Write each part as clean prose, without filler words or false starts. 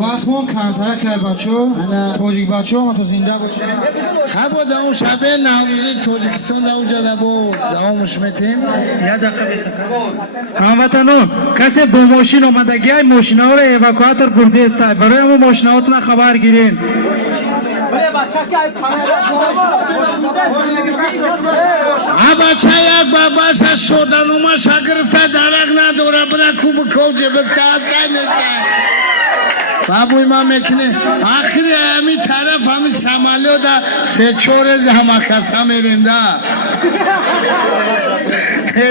وقت ما کمتر که بچه توجیک بچه ها تو زنده باشه خب در اون شبه نهویزی توجیکستان در اونجا در دوامش میتیم یه دقیقه بستفر هموطنان کسی با ماشین آمدگی های ماشین ها رو ایواکواتر برده است برای ما ماشین هاتون خبر گیرین بچه یک باباش از شدن اوما شگرفته درک نداره برای کوب کوچه بکتاد کنسته بابوی ما میکنه آخری همی طرف همی سمالیو دا سه چور زمان کسا میریم دا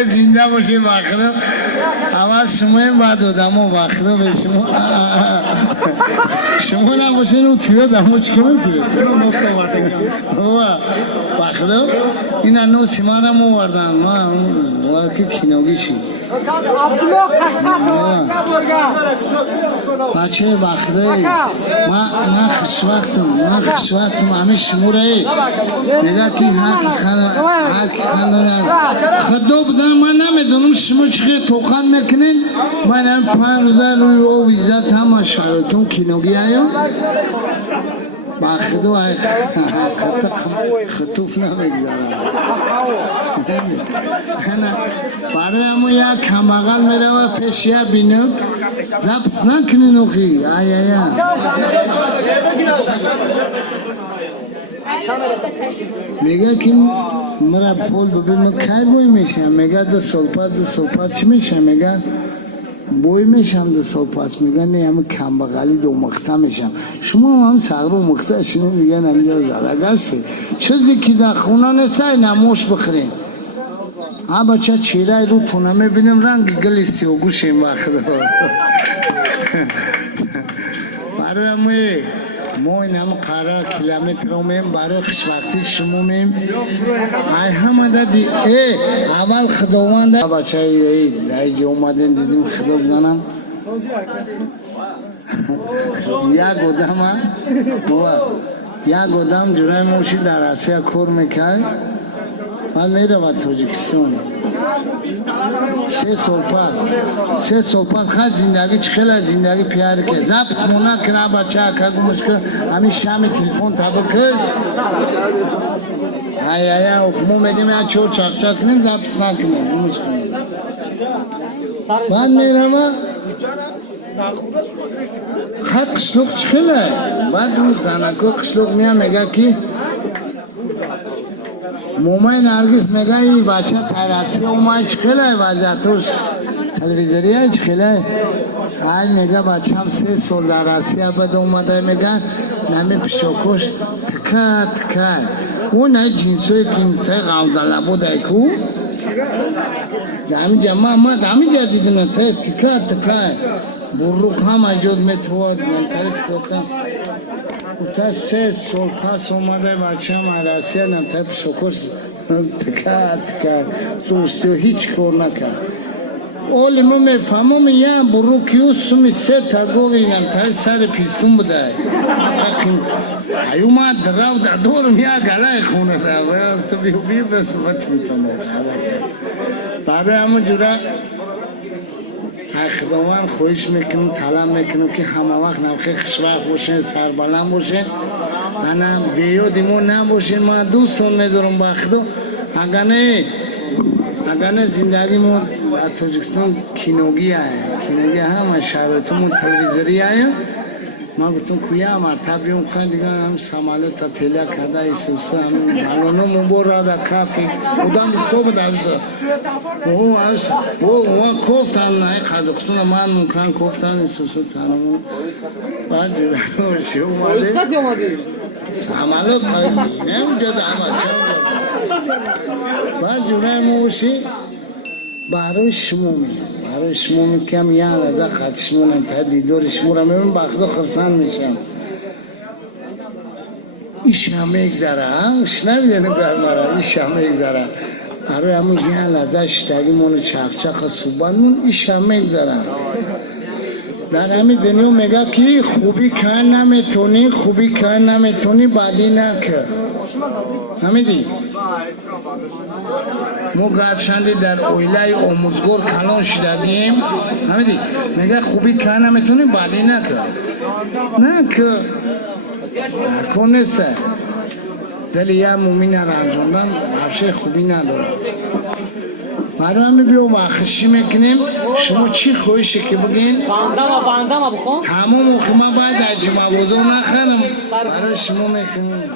زنده باشیم باخرم اول شما این بعد دمو باخرم به شما شما نباشین اون تیو دمو چی میکنه باخرم این انو سیمانم آوردن ما واقعی کینوگیشی بچه بخره من خوشوقتم همیش شموره نگاه که هر کی خانه خدا بدن من نمیدونم شما چقدر توقعات میکنین من هم 5,000 روی او ویزت هم شهرتون کینوگی آیا بخدو های خطوف نمیگذارم برای همون یک کماغل میره و پیش یا بینک زبط نکنین اوخی آیا میگه که مرا پول ببین که بوی میشه میگه دو سلپاس چی میشه میگه بوی میشم دو سلپاس میگه نه همه کمبغلی دو مخته میشم شما هم سغرو مخته شنید دیگه نمیده زرگرسی چیزی که در خونه نیسته نموش بخرین ها بچه چیره رو تونه میبینیم رنگ گلی سیوگوش این وقت برای همه ما این همه قرار کیلومتر رو میم برای خوشبختی شما میم ای همه دا دی اول خداونده بچه ای اومدین دیدیم خدا بزنم یک گودم جورای موشی در آسیا کور میکرد بعد میره با توجیکستان سه سال پس خیلی زندگی خیلی زندگی پیار که زبط مونا کنه بچه که گمش که همین شام تلفن تبکش ای اخمو میگیم یا چور چاکچا کنیم زبط نکنیم گمش کنیم بعد میره با خیلی قشلوق چخیله بعد اون زنکو قشلوق میام میگه که مومای نرگس میگه ای بچه تراسی اومای چخیله وضعیتوش تلویزیونی های چخیله های میگه بچه هم 3 سال در آسیا بده اومده میگه نمی پیشوکش تکه اون های جنسوی که انتای غودله بوده کو دمی جمعه ما دمی جدیدنه تکه بروک هم ایجاد میتواد منطقه کتا تا 3 سال پس اومده بچه هم عراسی نمتای پیشوکش تکه دوستی هیچ کار نکرد اولی ما میفهمم یه بروکیو سومی 3 تا گوی نمتای سر پیستون بوده ایو ما دراو در دورم یا گلای خونه ده تو بیو بس بط میتونه برای همون جوره خداوند خویش میکنم طلب میکنم که همه وقت نمخی خوشبخت باشین سربلند باشین انا بیادیمون نباشین ما دوستان میدارم با خدا اگر نه زندگیمون در توجیکستان کینوگی همه شهرتمون تلویزیونی هست ما گفتم کویا مرتبه اون خواهد دیگه هم سماله تا تیله کده ایسوسه همین مالانو مبور را در کافی بودم صبح دوزه او کوفتن نه قدقستون من ممکن کوفتن ایسوسه تنمون بعد جورشی اومده سماله قایدی نه اونجا دعمه بعد جورای موشی برای شما میکنم یه لده قد شما نمتای دیدار شما را میبین بخدا خرسان میشم ایش همه اگذاره شنویده نگاه مرا ایش همه اگذاره برای همون یه لده شتاگی مونو چاق صوبان مون ایش همه اگذاره در همین دنیا میگه که خوبی کار نمیتونی بعدی نکر فهمیدی؟ ما گرچنده در اویله آموزگار کلان شدیم فهمیدی؟ میگه خوبی که نمیتونی بعدی نکن نه که نکن نیسته دل یه مومین را انجامدن حرشه خوبی نداره برای همه بیا وقتشی میکنیم شما چی خویشه که بگین؟ فاندم بخون تمام خیمه باید در جمعه بزرگ نخنم برای شما میکنیم